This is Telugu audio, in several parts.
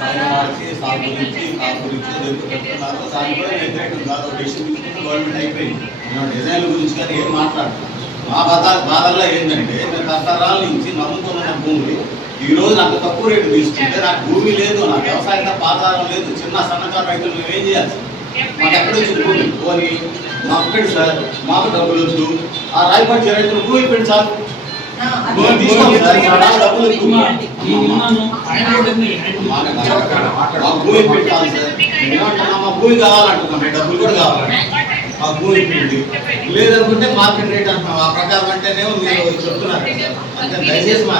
పైన వాళ్ళకి గురించి గురించి వ్యతిరేకం కాదు గవర్నమెంట్ అయిపోయింది. మేము డిజైన్ల గురించి కానీ ఏం మాట్లాడుతున్నాం మా బాధ బాధల్లో ఏంటంటే మేము తరతరాల నుంచి నమ్ముకున్న భూమి ఈ రోజు నాకు తక్కువ రేటు తీసుకుంటే నాకు భూమి లేదు నాకు వ్యవసాయం పాదారం లేదు చిన్న సన్నకారు రైతులు మేము ఏం చేయాలి మాకు ఎక్కడ వచ్చింది భూమి? పోనీ మాకు ఇక్కడి సార్ మాకు డబ్బులు వద్దు. ఆ రాయపడి రైతులు భూమి పెంచాలి సార్ భూమి తీసుకోండి సార్ మా నాకు డబ్బులు వద్దు మాకు మాకు భూమి పెట్టాలి సార్ మేమేమంటున్నాం మా భూమి కావాలంటున్నాం మీ డబ్బులు కూడా కావాలి మా భూమి పెట్టి లేదనుకుంటే మార్కెట్ రేట్ అంటున్నాం ఆ ప్రకారం అంటేనే మీరు చెప్తున్నారు కదా సార్. అంతే దయచేసి మా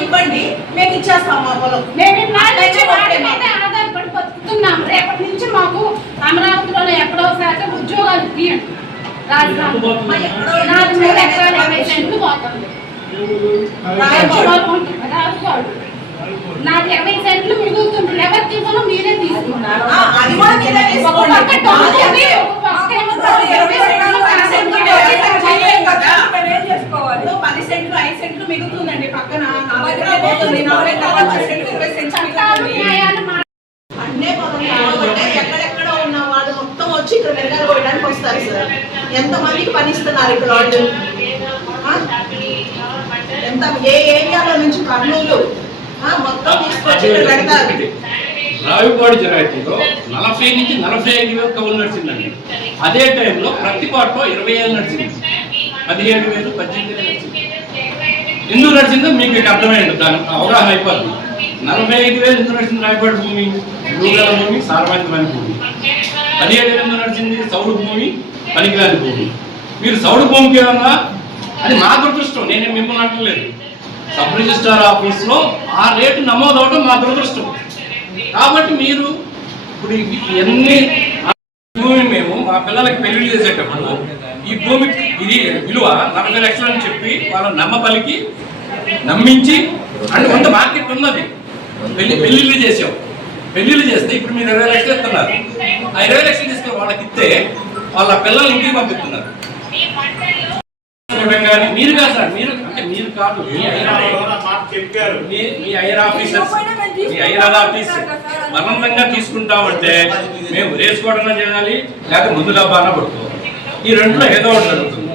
ఇవ్వండి మేము ఇచ్చేస్తాం మా పొలం మేము ఇన్నాళ్ళ నుంచి వాటి మీద ఆధారపడి బతుకుతున్నాం రేపటి నుంచి మాకు అమరావతిలోనే ఎక్కడో శాతం ఉద్యోగాలు తీయండి రాజధాని మా ఎక్కడో నాలుగు మూడు ఎకరాలు పోతుంది. నాది ఇరవై సెంట్లు మిగులుతుంది ఎవరు తీసుకున్నా మీరే తీసుకున్నారు. పది సెంట్లు ఐదు సెంట్లు మిగులుతుందండి పక్కన. పోతుంది. అన్నే కాబట్టి ఎక్కడెక్కడ ఉన్న వాళ్ళు మొత్తం వచ్చి ఇక్కడ పోయడానికి వస్తారు సార్. ఎంత మందికి పని ఇస్తున్నారు ఇక్కడ వాళ్ళు? ఎంత ఏ ఏరియాలో నుంచి కర్నూలు? మొత్తం తీసుకొచ్చి పెడతారు. రావిపాడు జరాయితీలో నలభై నుంచి నలభై ఐదు వేలు కవులు నడిచిందండి. అదే టైంలో ప్రతి పాటలో ఇరవై ఏళ్ళు నడిచింది. పదిహేడు వేలు పద్దెనిమిది వేలు నడిచింది. ఎందుకు నడిచిందో మీకు ఇక అర్థమైంది. దాని అవగాహన అయిపోతుంది నలభై ఐదు వేలు ఎందుకు నడిచింది రావిపాడు భూమి? భూగల భూమి సారవంతమైన భూమి. పదిహేడు వేలు ఎందుకు నడిచింది? సౌడు భూమి పనికిరాని భూమి. మీరు సౌడు భూమికి ఏమన్నా అది మా దురదృష్టం నేను మిమ్మల్ని అంటలేదు. సబ్ రిజిస్ట్రార్ ఆఫీస్లో ఆ రేటు నమోదవడం మా దురదృష్టం. కాబట్టి మీరు ఇప్పుడు ఎన్ని భూమి మేము మా పిల్లలకి పెళ్ళి చేసేటప్పుడు ఈ భూమి ఇది విలువ నలభై లక్షలు అని చెప్పి వాళ్ళ నమ్మపలికి నమ్మించి అంటే కొంత మార్కెట్ ఉన్నది. పెళ్ళి పెళ్ళిళ్ళు చేసాం. పెళ్ళిళ్ళు చేస్తే ఇప్పుడు మీరు ఇరవై లక్షలు ఇస్తున్నారు. ఆ ఇరవై లక్షలు తీసుకుని వాళ్ళకి ఇస్తే వాళ్ళ పిల్లలు ఇంటికి పంపిస్తున్నారు. చూడడం కానీ మీరు కాదు సార్ మీరు అంటే మీరు కాదు మీ ఐఆర్ మీ మీ ఐఆర్ ఆఫీసర్స్ మీ ఐఆర్ ఆఫీస్ బలవంతంగా తీసుకుంటామంటే మేము రేసుకోవడం చేయాలి లేకపోతే ముందు డబ్బాన పట్టుకోవాలి ఈ రెండులో ఏదో ఒకటి జరుగుతుంది.